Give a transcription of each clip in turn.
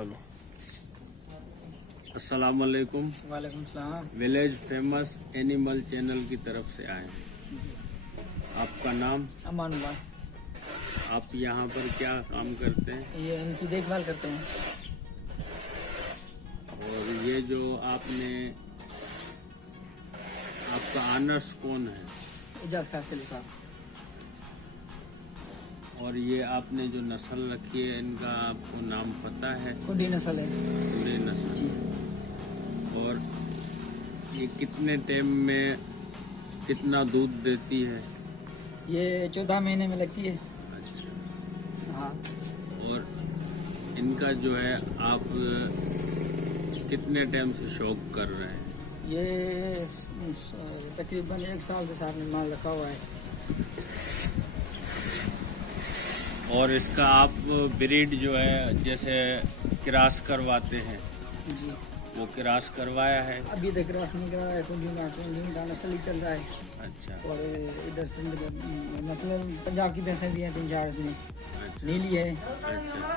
Hello, अस्सलाम वालेकुम। वालेकुम सलाम। विलेज फेमस एनिमल चैनल की तरफ से आए हैं। जी, आपका नाम? अमानुल्लाह। आप यहाँ पर क्या काम करते हैं? ये इनकी देखभाल करते हैं। और ये जो आपने, आपका ऑनर्स कौन है? इजाज़ काफिल साहब। और ये आपने जो नस्ल रखी है इनका आपको नाम पता है? कुंडी नस्ल है। कुंडी नस्ल। जी। और ये कितने टाइम में कितना दूध देती है? ये 14 महीने में लगती है। अच्छा। हाँ। और इनका जो है आप कितने टाइम से शौक कर रहे हैं? ये तकरीबन 1 साल से साथ में माल रखा हुआ है। और इसका आप ब्रीड जो है जैसे क्रॉस करवाते हैं, जी, वो क्रॉस करवाया है? अभी तक क्रॉस नहीं करवाया है। कुंडी का नस्ल ही चल रहा है। अच्छा। और इधर से मतलब पंजाब की भैंसें भी हैं 3-4 इसमें। अच्छा। नीली है, अच्छा।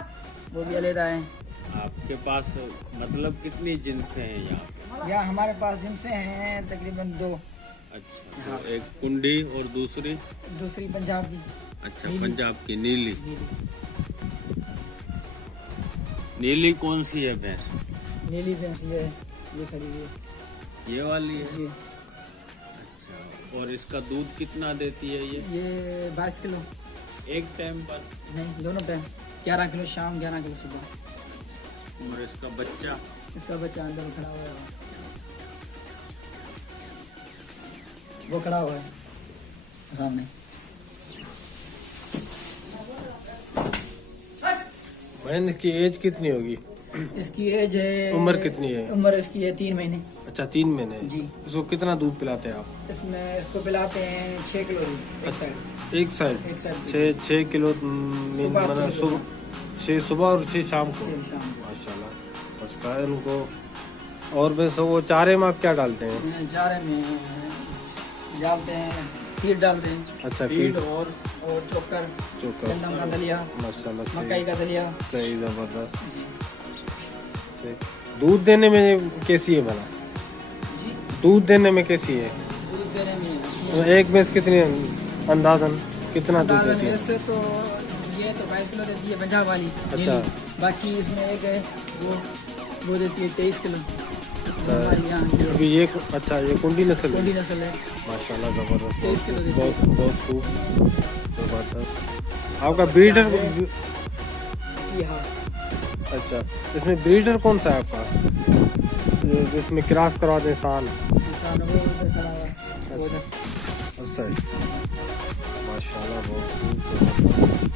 वो भी अलहदा है। आपके पास मतलब कितनी जिनसे हैं यहाँ पे? यहाँ हमारे पास जिनसे हैं तकरीबन 2। अच्छा। हाँ। तो एक कुंडी और दूसरी? दूसरी पंजाब की। अच्छा, नीली। पंजाब की नीली। नीली। नीली कौन सी है भैंस? नीली भैंस ये खड़ी हुई है। ये वाली है? जी। अच्छा। और इसका दूध कितना देती है ये 22 किलो। एक टाइम पर? नहीं, दोनों टाइम। 11 किलो शाम, 11 किलो सुबह। और इसका बच्चा? इसका बच्चा अंदर खड़ा हुआ है। वो खड़ा हुआ है सामने। बहन इसकी एज कितनी होगी? इसकी एज है, उम्र कितनी है? उम्र इसकी है 3 महीने। अच्छा, 3 महीने। जी। इसको कितना दूध पिलाते हैं आप? इसमें इसको पिलाते हैं 6 किलो दूध, एक साइड। एक साइड? एक साइड 6 किलो सुबह मतलब 6 सुबह और 6 शाम को? 6 शाम को। माशाल्लाह। उसका है उनको। और वैसे वो चारे में आप क्या डालते हैं? चारे में डालते हैं, फीड डालते हैं। अच्छा, फीड और चोकर, गंदम का दलिया, माशाल्लाह। मकई का दलिया। सही, जबरदस्त। जी। सही। दूध देने में कैसी है भला? जी, दूध देने में कैसी है? दूध देने में अच्छी है। एक भैंस कितनी अंदाजन कितना दूध देती है? वैसे तो ये तो 22 किलो देती है पंजाब वाली। अच्छा। बाकी इसमें एक है वो देती है 23 किलो। अच्छा। हमारी यहाँ अभी ये अच्छा, ये कुंडी नस्ल है? कुंडी नस्ल है। माशाल्लाह, जबरदस्त। 23 किलो देती है। बहुत खूब, जबरदस्त। आपका ब्रीडर? जी हाँ। अच्छा, इसमें ब्रीडर कौन सा है आपका? इसमें क्रॉस करवाते हैं सान? किसान वो उधर खड़ा हुआ है, वो उधर। अच्छा, माशाल्लाह, बहुत खूब, जबरदस्त।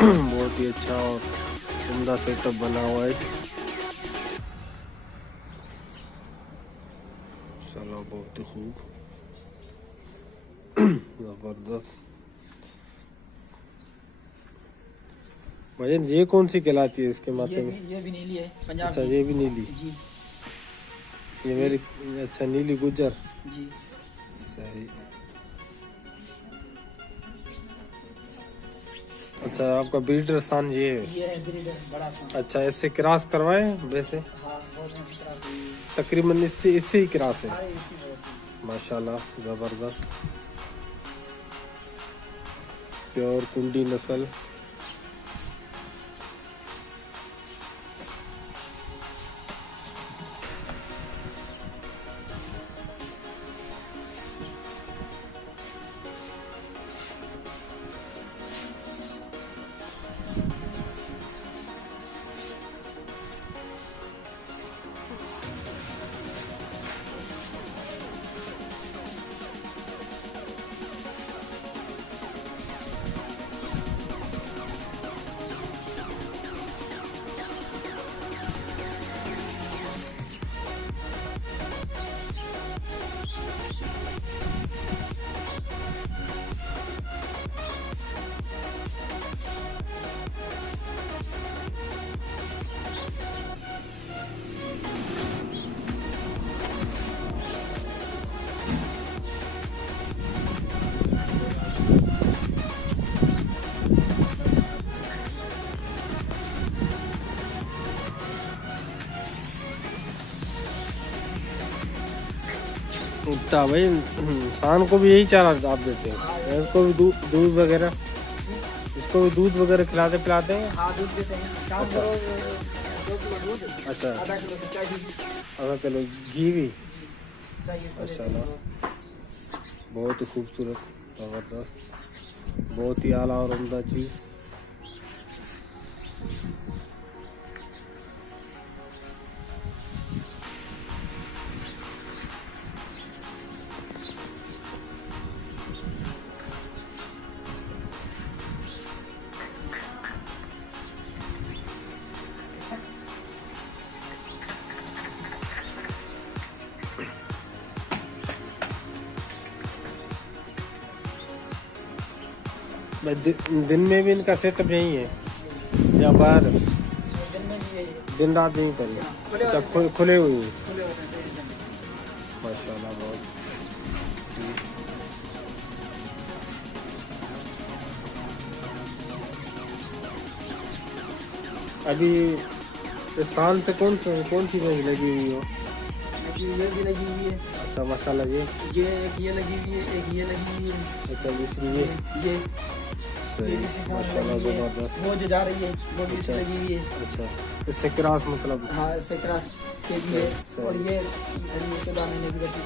बहुत ही अच्छा और उम्दा सेटअप बना हुआ है। चलो, बहुत ही खूब, जबरदस्त। भजन ये कौन सी कहलाती है इसके माथे में? ये भी नीली है पंजाब अच्छा, की। ये भी नीली? जी। ये मेरी, अच्छा, नीली गुजर। जी। सही। अच्छा, आपका ब्रीडर सान ये है? ये है ब्रीडर, बड़ा सा। अच्छा, इससे क्रॉस करवाए वैसे? हाँ, बहुत अच्छा है। तकरीबन इससे ही क्रॉस है? सारे इसी में होते हैं। माशाल्लाह, जबरदस्त। प्योर कुंडी नस्ल। अच्छा भाई, शान को भी यही चारा आप देते हैं? इसको भी दूध वगैरह, इसको भी दूध वगैरह खिलाते पिलाते हैं? हाँ दूध देते हैं, शाम को रोज 2 किलो दूध, अच्छा, आधा किलो सच्चाई भी आधा किलो घी भी। चाहिए इसको देते माशाल्लाह, हैं। बहुत ही खूबसूरत, ज़बरदस्त, बहुत ही आला और उम्दा चीज़। भाई दिन में भी इनका सेटअप यही है या बाहर? दिन में भी यही है। दिन रात यहीं पर है? अच्छा, खुले हुए हैं। खुले होते हैं 23 दिन। माशाल्लाह, बहुत। अभी इस साल से कौन सी रेंज लगी हुई हो? ये भी लगी हुई है। अच्छा माशाल्लाह, ये एक ये लगी हुई है, एक ये लगी हुई है, अच्छा दूसरी ये ये सही, इसी साल माशाल्लाह लगी हुई है। ज़बरदस्त। वो जो जा रही है वो भी इसमें अच्छा। लगी हुई है। अच्छा, इससे क्रॉस मतलब? हाँ इससे क्रॉस के लिए, सही। और ये 14 महीने की बच्ची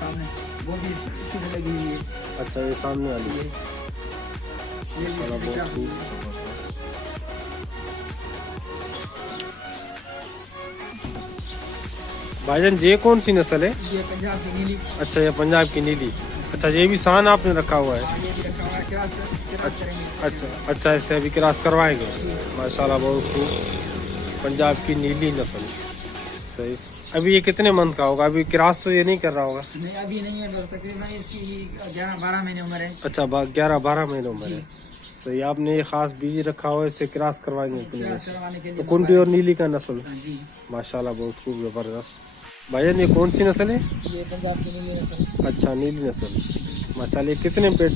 सामने वो भी इसी से लगी हुई है। अच्छा, ये सामने वाली ये भी इसी माशाल्लाह से बहुत क्रॉस खूब, हुई है। ज़बरदस्त। भाईजान ये कौन सी नस्ल है? ये पंजाब की नीली। अच्छा, ये पंजाब की नीली। अच्छा, ये भी शान आपने रखा हुआ है? ये भी रखा हुआ है, क्रॉस करेंगे इससे। अच्छा अच्छा, इससे अभी क्रॉस करवाएंगे? माशाल्लाह बहुत खूब, पंजाब की नीली नस्ल। सही। अभी ये कितने मंथ का होगा? अभी क्रॉस तो ये नहीं कर रहा होगा? नहीं अभी नहीं है, बस तकरीबन इसकी 11-12 महीने उम्र है। अच्छा, 11-12 महीने उम्र है। सही, आपने ये खास बीज रखा हुआ है, इससे क्रॉस करवाएंगे? क्रॉस करवाने के लिए तो कुंडी और नीली का नस्ल? जी। माशाल्लाह बहुत खूब, ज़बरदस्त। भाईजान ये कौन सी नस्ल है? ये पंजाब की नीली नस्ल। अच्छा, नीली नस्ल। माशाल्लाह, ये कितने पेट?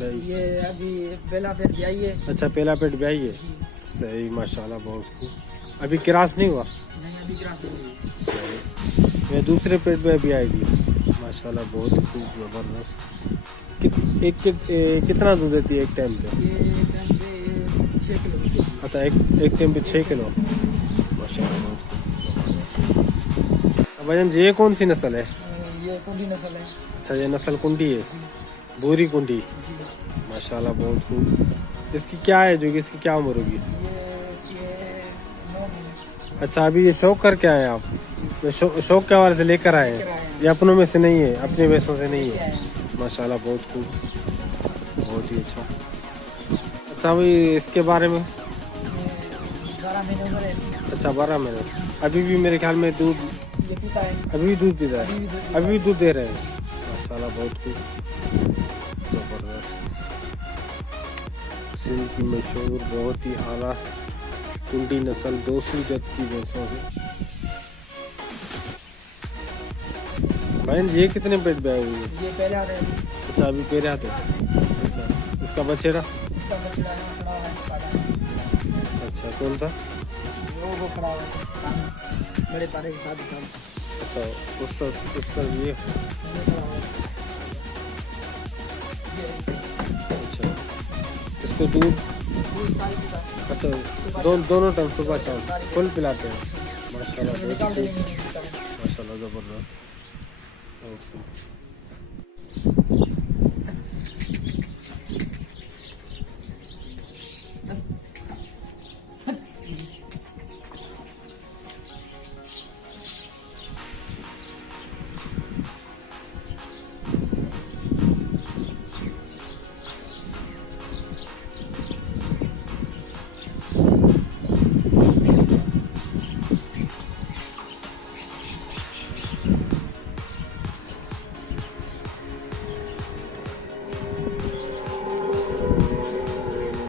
ये अभी पहला पेट भी आई है। अच्छा, पहला पेट ब्याई है। जी। सही, माशाल्लाह बहुत खूब। अभी क्रॉस नहीं हुआ? नहीं अभी क्रॉस नहीं हुई। सही, ये दूसरे पेट पे भी आएगी। माशाल्लाह बहुत खूब, ज़बरदस्त। कितना दूध देती है एक टाइम पे? ये एक टाइम पे 6 किलो। अच्छा, एक टाइम पे 6 किलो। माशाल्लाह बहुत खूब। भाईजान ये कौन सी नस्ल है? ये कुंडी नस्ल है। अच्छा, ये नस्ल कुंडी है, भूरी कुंडी। जी। माशाल्लाह बहुत खूब। इसकी क्या है, जो कि इसकी क्या उम्र होगी? ये इसकी है 9 महीने। अच्छा, अभी ये शौक करके आए आप? ये शौक के हवाले से लेकर आए हैं? ये अपनों में से नहीं है, अपने पैसों से नहीं है? माशाल्लाह बहुत खूब, बहुत ही अच्छा। अच्छा भाई, इसके बारे में? 12 महीने उम्र है इसकी। अच्छा, 12 महीने। अभी भी मेरे ख्याल में दूध, ये पीता है। अभी भी दूध पीता अभी है? भी दूध पीता अभी भी दूध दे रहे हैं? माशाल्लाह बहुत खूब, ज़बरदस्त। सिंध की मशहूर बहुत ही आला कुंडी नस्ल, 200 जत की भैंसों से। भाई ये कितने पेट पे आई हुई है? ये पहले आते हैं। अच्छा, अभी पेरे आते हैं। अच्छा, इसका बच्चेरा? इसका बछड़ा यहाँ खड़ा हुआ है, काला। अच्छा, कौन सा? वो खड़ा हुआ है सामने, बड़े तारे के साथ ही खड़ा। अच्छा, उस पर ये। ये खड़ा हुआ है। ये अच्छा, इसको दूध? फुल साल की था। अच्छा, दोनों टाइम सुबह शाम फुल पिलाते हैं? माशाल्लाह बहुत निकाल खूब, देंगे। माशाल्लाह ज़बरदस्त, बहुत खूब।